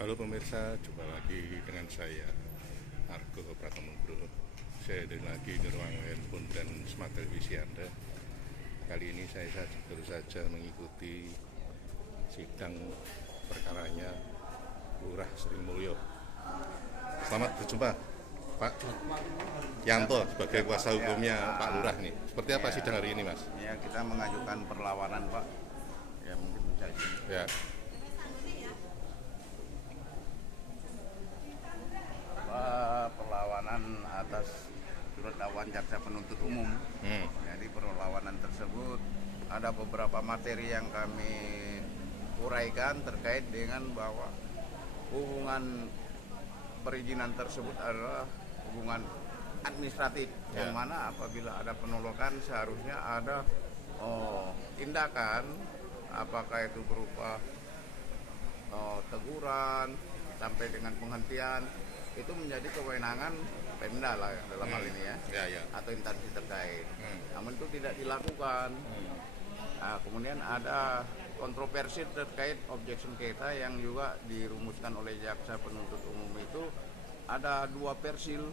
Halo pemirsa, jumpa lagi dengan saya Argo Pratomugro. Saya ada lagi di ruang handphone dan smart televisi Anda. Kali ini saya baru saja mengikuti sidang perkaranya Lurah Sri Mulyo. Selamat berjumpa Pak Yanto sebagai kuasa hukumnya Pak Lurah nih. Seperti apa sidang hari ini, Mas? Ya, kita mengajukan perlawanan, Pak. Ya, mungkin bisa izin. Ya, Perlawanan atas surat dakwaan jaksa penuntut umum. Jadi perlawanan tersebut ada beberapa materi yang kami uraikan terkait dengan bahwa hubungan perizinan tersebut adalah hubungan administratif, yang mana apabila ada penolakan seharusnya ada tindakan, apakah itu berupa teguran sampai dengan penghentian, itu menjadi kewenangan Pemda lah dalam hal ini ya, atau instansi terkait. Namun itu tidak dilakukan. Nah, kemudian ada kontroversi terkait objek sengketa yang juga dirumuskan oleh jaksa penuntut umum. Itu ada dua persil.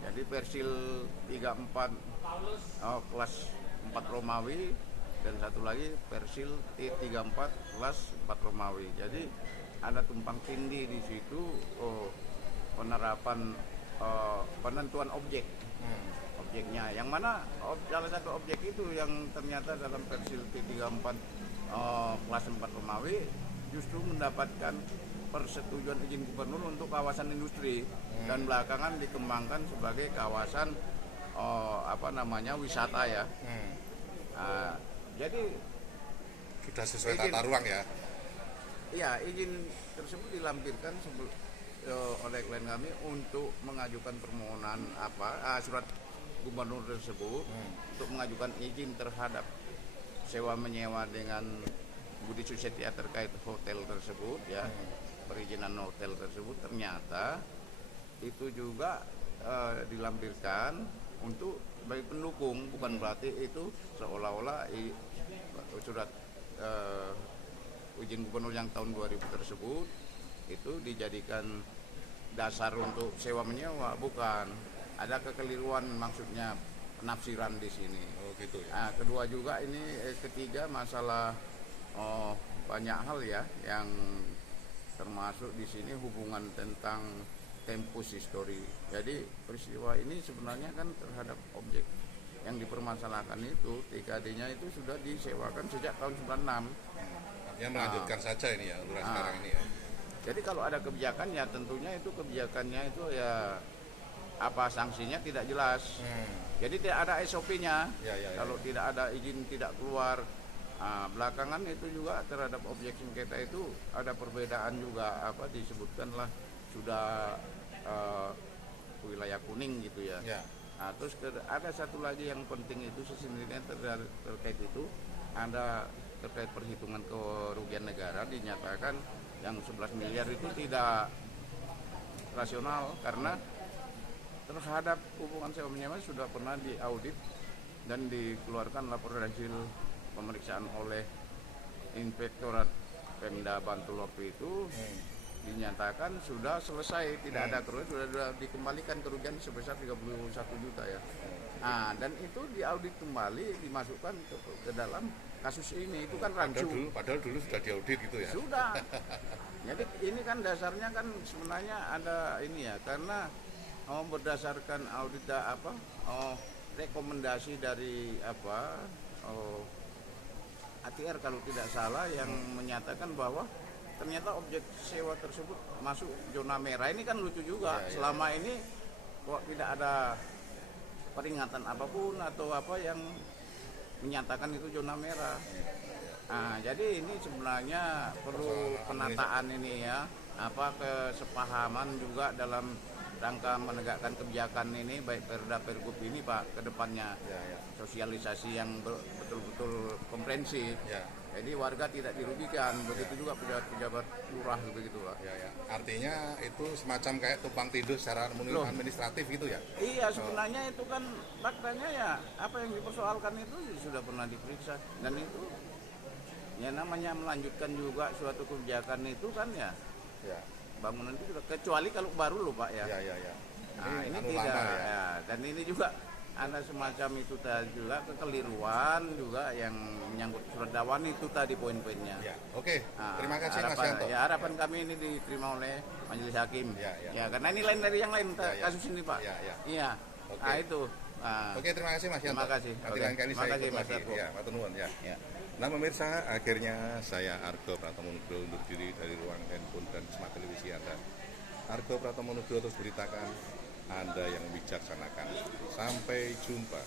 Jadi persil 34 kelas 4 Romawi dan satu lagi persil T34 kelas 4 Romawi. Jadi ada tumpang tindih di situ penerapan penentuan objeknya, yang mana salah satu objek itu yang ternyata dalam persil T34 kelas 4 Romawi justru mendapatkan persetujuan izin gubernur untuk kawasan industri dan belakangan dikembangkan sebagai kawasan wisata ya. Jadi sudah sesuai tata ruang ya. Iya, izin tersebut dilampirkan oleh klien kami untuk mengajukan permohonan surat gubernur tersebut untuk mengajukan izin terhadap sewa menyewa dengan Budi Susetia terkait hotel tersebut ya. Perizinan hotel tersebut ternyata itu juga dilampirkan untuk sebagai pendukung, bukan berarti itu seolah-olah surat izin gubernur yang tahun 2000 tersebut itu dijadikan dasar untuk sewa menyewa, bukan. Ada kekeliruan, maksudnya penafsiran di sini. Oh gitu ya. Nah, kedua juga ini ketiga masalah banyak hal ya, yang termasuk di sini hubungan tentang tempus histori. Jadi peristiwa ini sebenarnya kan terhadap objek yang dipermasalahkan itu TKD-nya itu sudah disewakan sejak tahun 96. Yang melanjutkan saja ini ya, Lurah sekarang ini ya. Jadi kalau ada kebijakan ya tentunya itu kebijakannya itu ya apa sanksinya tidak jelas. Jadi tidak ada SOP-nya. Kalau tidak ada izin tidak keluar. Belakangan itu juga terhadap objek sengketa itu ada perbedaan juga, disebutkanlah sudah wilayah kuning gitu ya. Nah, terus ada satu lagi yang penting itu sesungguhnya terkait itu ada terkait perhitungan kerugian negara, dinyatakan yang 11 miliar itu tidak rasional karena terhadap hubungan sewa menyewa sudah pernah diaudit dan dikeluarkan laporan hasil pemeriksaan oleh Inspektorat Pemda Bantul waktu itu, dinyatakan sudah selesai, tidak ada kerugian, sudah dikembalikan kerugian sebesar 31 juta ya. Nah, dan itu diaudit kembali, dimasukkan ke dalam kasus ini, itu kan rancu. Padahal dulu sudah diaudit gitu ya. Sudah. Jadi ini kan dasarnya kan sebenarnya ada ini ya, karena berdasarkan audit rekomendasi dari ATR kalau tidak salah yang menyatakan bahwa ternyata objek sewa tersebut masuk zona merah. Ini kan lucu juga. Selama ini kok tidak ada peringatan apapun atau apa yang menyatakan itu zona merah. Nah, jadi ini sebenarnya perlu penataan ini ya, kesepahaman juga dalam rangka menegakkan kebijakan ini, baik Perda Pergub ini Pak ke depannya. Sosialisasi yang betul-betul komprehensif. Jadi warga tidak dirugikan, begitu juga pejabat lurah begitu Pak. Artinya itu semacam kayak tumpang tindih secara administratif gitu ya? Iya, sebenarnya itu kan faktanya ya, apa yang dipersoalkan itu sudah pernah diperiksa, dan itu ya namanya melanjutkan juga suatu kebijakan itu kan ya Ya. Bangunan itu juga, kecuali kalau baru loh Pak ya. Ya, ya, ya. Nah, ini anu tidak. lama ya. Ya. Dan ini juga ada semacam itu tadi juga kekeliruan juga yang menyangkut surat dakwaan itu tadi poin-poinnya. Ya, oke. Nah, Terima kasih Mas harapan, Yanto. ya harapan kami ini diterima oleh majelis hakim. Ya, ya. Ya, karena ini lain dari yang lain Ya, ya. kasus ini Pak. Ya, ya. Iya. Oke. Nah itu. Nah, Oke, terima kasih Mas Yanto. Terima kasih. Nanti Oke. lain kali Terima saya kasih, ikut Mas lagi. Argo. Ya, matur nuwun ya. ya. Nah pemirsa, akhirnya saya Argo Pratomo Nugroho undur diri dari ruang handphone dan smart televisi Anda. Argo Pratomo Nugroho terus beritakan Anda yang bijaksanakan. Sampai jumpa.